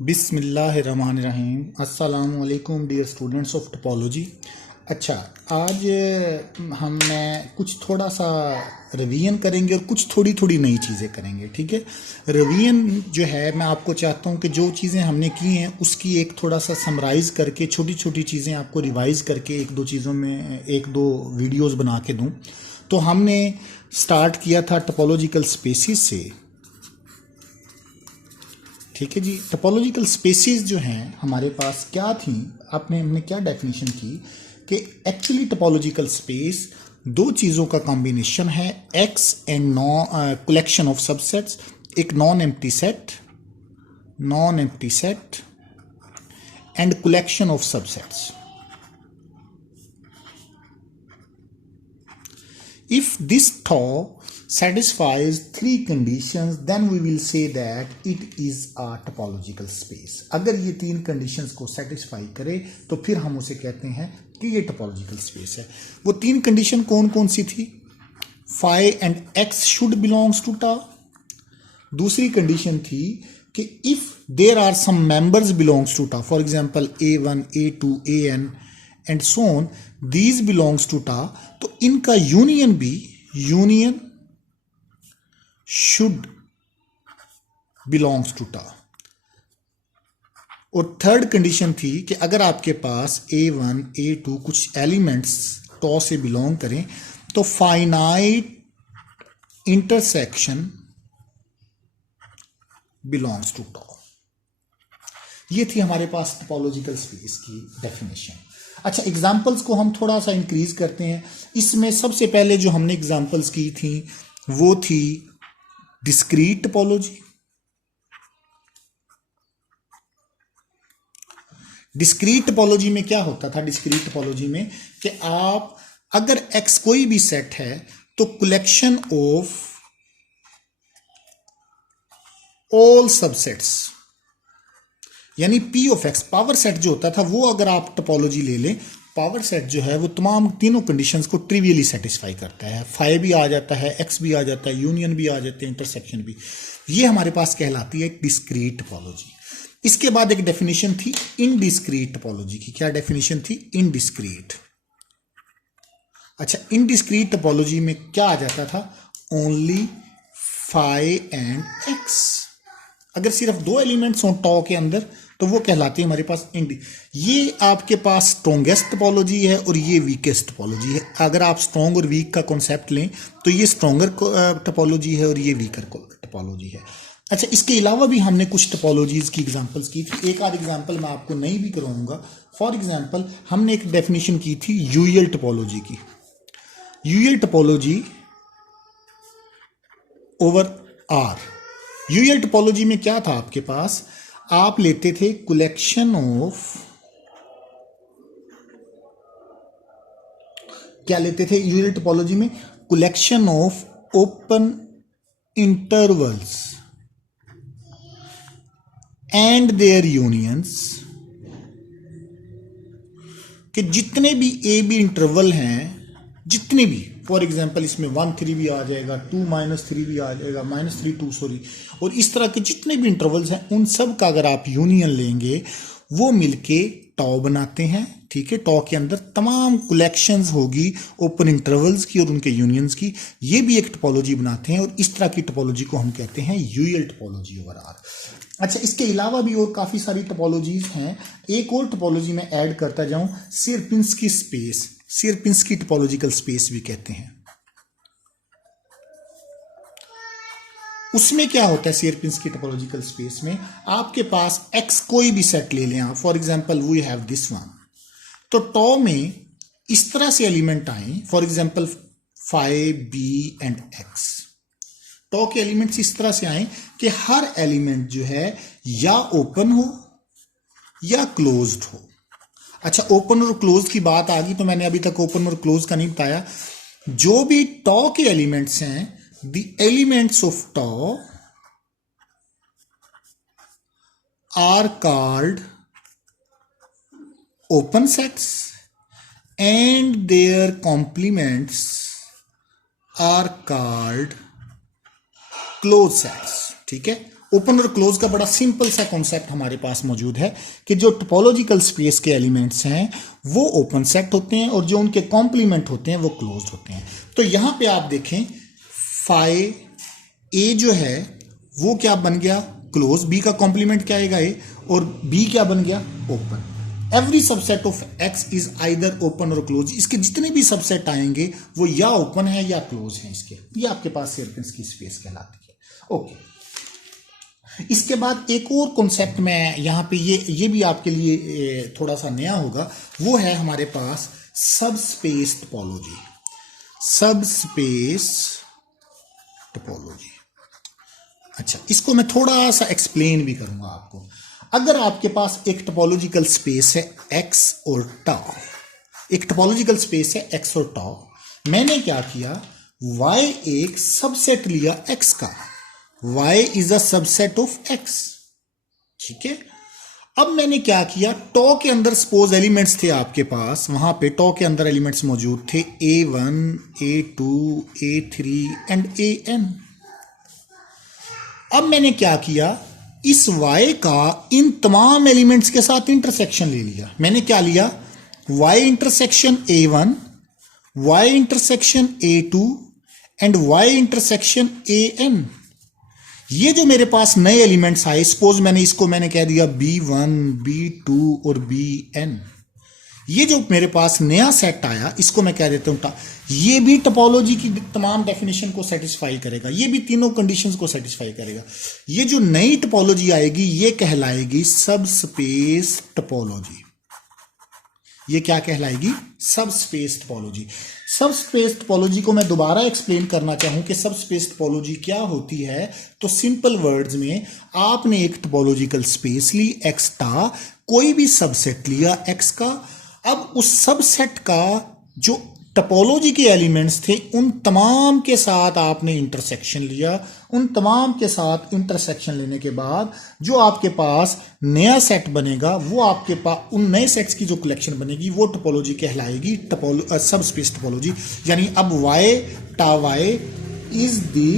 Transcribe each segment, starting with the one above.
बिस्मिल्लाहिर्रहमानिर्रहीम। अस्सलामु अलैकुम डियर स्टूडेंट्स ऑफ टोपोलॉजी। अच्छा, आज मैं कुछ थोड़ा सा रिवीजन करेंगे और कुछ थोड़ी थोड़ी नई चीज़ें करेंगे। ठीक है, रिवीजन जो है मैं आपको चाहता हूँ कि जो चीज़ें हमने की हैं उसकी एक थोड़ा सा समराइज़ करके छोटी छोटी चीज़ें आपको रिवाइज़ करके एक दो चीज़ों में एक दो वीडियोज़ बना के दूँ। तो हमने स्टार्ट किया था टोपोलॉजिकल स्पेसिस से। ठीक है जी, टोपोलॉजिकल स्पेसिस जो हैं हमारे पास क्या थी, हमने क्या डेफिनेशन की कि एक्चुअली टोपोलॉजिकल स्पेस दो चीज़ों का कॉम्बिनेशन है, X and collection of subsets, एक non empty set and collection of subsets. If this tau satisfies three conditions, then we will say that it is a topological space. अगर ये तीन conditions को satisfy करे तो फिर हम उसे कहते हैं कि ये topological space है। वो तीन condition कौन कौन सी थी? phi and x should belongs to tau। दूसरी condition थी कि if there are some members belongs to tau, for example a1, a2, an and so on, these belongs to tau, तो इनका union should belongs to tau। और third condition थी कि अगर आपके पास a1, a2 कुछ एलिमेंट्स tau से belong करें तो finite intersection belongs to tau। ये थी हमारे पास टोपोलॉजिकल स्पेस की डेफिनेशन। अच्छा, एग्जाम्पल्स को हम थोड़ा सा इंक्रीज करते हैं। इसमें सबसे पहले जो हमने एग्जाम्पल्स की थी वो थी डिस्क्रीट टोपोलॉजी। डिस्क्रीट टोपोलॉजी में क्या होता था? डिस्क्रीट टोपोलॉजी में कि आप अगर एक्स कोई भी सेट है तो कलेक्शन ऑफ ऑल सबसेट्स यानी P of x, power set जो होता था वो अगर आप टोपोलॉजी ले लें, पावर सेट जो है वो तमाम तीनों कंडीशंस को ट्रिवियली सेटिस्फाई करता है। फाई भी आ जाता है, एक्स भी आ जाता है, यूनियन भी आ जाते हैं, इंटरसेक्शन भी। ये हमारे पास कहलाती है डिस्क्रीट टोपोलॉजी। इसके बाद एक डेफिनेशन थी इनडिस्क्रीट टोपोलॉजी की। क्या डेफिनेशन थी? इनडिस्क्रीट। अच्छा, इनडिस्क्रीट टोपोलॉजी में क्या आ जाता था? Only phi and X. अगर सिर्फ दो एलिमेंट्स हों tau के अंदर तो वो कहलाती है हमारे पास ये आपके पास स्ट्रॉन्गेस्ट टोपोलॉजी है और ये वीकेस्ट टोपोलॉजी है। अगर आप स्ट्रॉन्ग और वीक का कॉन्सेप्ट लें तो ये स्ट्रॉन्गर टोपोलॉजी है और ये वीकर टोपोलॉजी है। अच्छा, इसके अलावा भी हमने कुछ टोपोलॉजीज की एग्जांपल्स की थी। एक आध एग्जांपल मैं आपको नई भी करवाऊंगा। फॉर एग्जांपल हमने एक डेफिनेशन की थी यूएल टोपोलॉजी की। Usual topology over R. Usual topology में क्या था आपके पास? आप लेते थे कलेक्शन ऑफ, क्या लेते थे यूएल टोपोलॉजी में? Collection of open intervals and their unions, कि जितने भी ए बी इंटरवल हैं, जितने भी, फॉर एग्जाम्पल इसमें 1 3 भी आ जाएगा, 2 -3 भी आ जाएगा, -3 2 सॉरी, और इस तरह के जितने भी इंटरवल्स हैं उन सब का अगर आप यूनियन लेंगे वो मिलके tau बनाते हैं। ठीक है, tau के अंदर तमाम कलेक्शंस होगी ओपन इंटरवल्स की और उनके यूनियंस की। ये भी एक टोपोलॉजी बनाते हैं और इस तरह की टोपोलॉजी को हम कहते हैं यूएल टोपोलॉजी ओवर आर। अच्छा, इसके अलावा भी और काफी सारी टोपोलॉजीज हैं। एक और टोपोलॉजी में ऐड करता जाऊं, सिरपिंस्की स्पेस। सिरपिंस्की टोपोलॉजिकल स्पेस भी कहते हैं। उसमें क्या होता है? सिरपिंस्की टोपोलॉजिकल स्पेस में आपके पास एक्स कोई भी सेट ले लें आप, for example we have this one, तो tau में इस तरह से एलिमेंट आए, for example phi B and X. tau के एलिमेंट्स इस तरह से आए कि हर एलिमेंट जो है या ओपन हो या क्लोज्ड हो। अच्छा, ओपन और क्लोज की बात आ गई तो मैंने अभी तक ओपन और क्लोज का नहीं बताया। जो भी tau के एलिमेंट्स हैं, the elements of tau are called open sets and their complements are called close sets. ठीक है, ओपन और क्लोज का बड़ा सिंपल सा कॉन्सेप्ट हमारे पास मौजूद है कि जो टोपोलॉजिकल स्पेस के एलिमेंट्स हैं वो ओपन सेट होते हैं और जो उनके कॉम्प्लीमेंट होते हैं वो क्लोज होते हैं। तो यहां पे आप देखें फाई ए जो है वो क्या बन गया, क्लोज। बी का कॉम्प्लीमेंट क्या आएगा, ए, और बी क्या बन गया, open. Every subset of x is either open और क्लोज। इसके जितने भी सबसेट आएंगे वो या ओपन है या क्लोज है। इसके ये आपके पास सेरपिन्स की स्पेस कहलाती है। ओके, इसके बाद एक और कॉन्सेप्ट में यहां पे ये भी आपके लिए थोड़ा सा नया होगा, वो है हमारे पास सब स्पेस टोपोलॉजी। सब स्पेस टोपोलॉजी, अच्छा, इसको मैं थोड़ा सा एक्सप्लेन भी करूंगा आपको। अगर आपके पास एक टोपोलॉजिकल स्पेस है एक्स और टाउ, एक टोपोलॉजिकल स्पेस है एक्स और टाउ, मैंने क्या किया, वाई एक सबसेट लिया एक्स का, y is a subset of x, ठीक है। अब मैंने क्या किया, टॉ के अंदर सपोज एलिमेंट्स थे आपके पास, वहां पे टॉ के अंदर एलिमेंट्स मौजूद थे a1, a2, a3 and an। अब मैंने क्या किया, इस y का इन तमाम एलिमेंट्स के साथ इंटरसेक्शन ले लिया। मैंने क्या लिया, y intersection a1, y intersection a2 and y intersection an। ये जो मेरे पास नए एलिमेंट्स आए, सपोज मैंने कह दिया b1, b2 और bn, ये जो मेरे पास नया सेट आया इसको मैं कह देता हूं, ये भी टोपोलॉजी की तमाम डेफिनेशन को सेटिस्फाई करेगा, ये भी तीनों कंडीशंस को सेटिस्फाई करेगा। ये जो नई टोपोलॉजी आएगी ये कहलाएगी सब स्पेस टोपोलॉजी। ये क्या कहलाएगी, सब स्पेस टोपोलॉजी। सब स्पेस टोपोलॉजी को मैं दोबारा एक्सप्लेन करना चाहूं कि सब स्पेस टोपोलॉजी क्या होती है, तो सिंपल वर्ड्स में आपने एक टोपोलॉजिकल स्पेस ली एक्स टा, कोई भी सबसेट लिया एक्स का, अब उस सबसेट का जो टोपोलॉजी के एलिमेंट्स थे उन तमाम के साथ आपने इंटरसेक्शन लिया। उन तमाम के साथ इंटरसेक्शन लेने के बाद जो आपके पास नया सेट बनेगा, वो आपके पास उन नए सेट्स की जो कलेक्शन बनेगी वो टोपोलॉजी कहलाएगी सब स्पेस टोपोलॉजी। यानी अब वाई टा वाई इज दी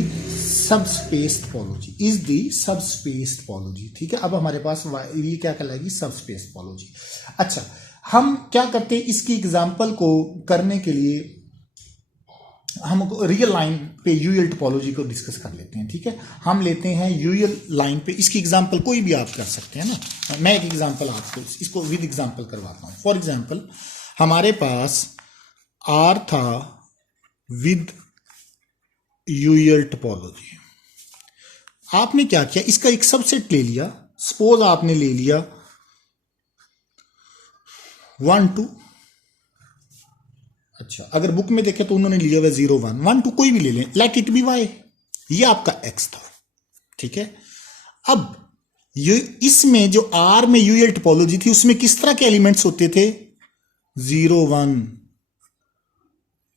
सब स्पेस टोपोलॉजी, इज दी सब स्पेस टोपोलॉजी, ठीक है। अब हमारे पास ये क्या कहलाएगी, सब स्पेस टोपोलॉजी। अच्छा, हम क्या करते हैं, इसकी एग्जांपल को करने के लिए हम रियल लाइन पे यूएल टोपोलॉजी को डिस्कस कर लेते हैं, ठीक है। हम लेते हैं यूएल लाइन पे, इसकी एग्जांपल कोई भी आप कर सकते हैं ना। मैं एक एग्जांपल आपको इसको विद एग्जांपल करवाता हूं। फॉर एग्जांपल हमारे पास आर था विद यूएल टोपोलॉजी। आपने क्या किया, इसका एक सबसेट ले लिया, सपोज आपने ले लिया 1 2, अच्छा अगर बुक में देखें तो उन्होंने लिया हुआ 0 1 1 2, कोई भी ले लें, लेट इट बी वाई, ये आपका एक्स था, ठीक है। अब ये इसमें जो आर में यूएल टोपोलॉजी थी उसमें किस तरह के एलिमेंट्स होते थे, 0 1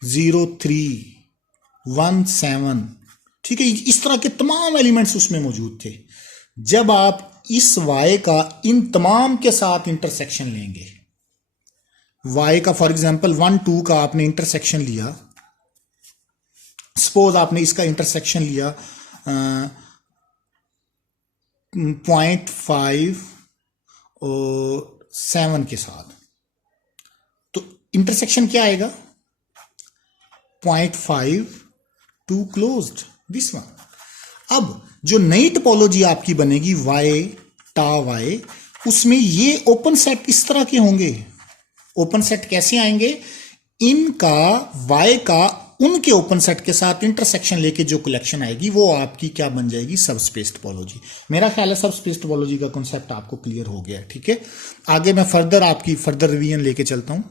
0 3 1 7, ठीक है। इस तरह के तमाम एलिमेंट्स उसमें मौजूद थे। जब आप इस वाई का इन तमाम के साथ इंटरसेक्शन लेंगे, y का फॉर एग्जांपल 1 2 का आपने इंटरसेक्शन लिया, सपोज आपने इसका इंटरसेक्शन लिया 0.5 और 7 के साथ, तो इंटरसेक्शन क्या आएगा, 0.5 टू क्लोज्ड, दिस वन। अब जो नई टोपोलॉजी आपकी बनेगी y टा y, उसमें ये ओपन सेट इस तरह के होंगे। ओपन सेट कैसे आएंगे, इनका y का उनके ओपन सेट के साथ इंटरसेक्शन लेके जो कलेक्शन आएगी वो आपकी क्या बन जाएगी, सब स्पेस टोपोलॉजी। मेरा ख्याल है सब स्पेस टोपोलॉजी का कॉन्सेप्ट आपको क्लियर हो गया है, ठीक है। आगे मैं फर्दर रिवीजन लेके चलता हूं।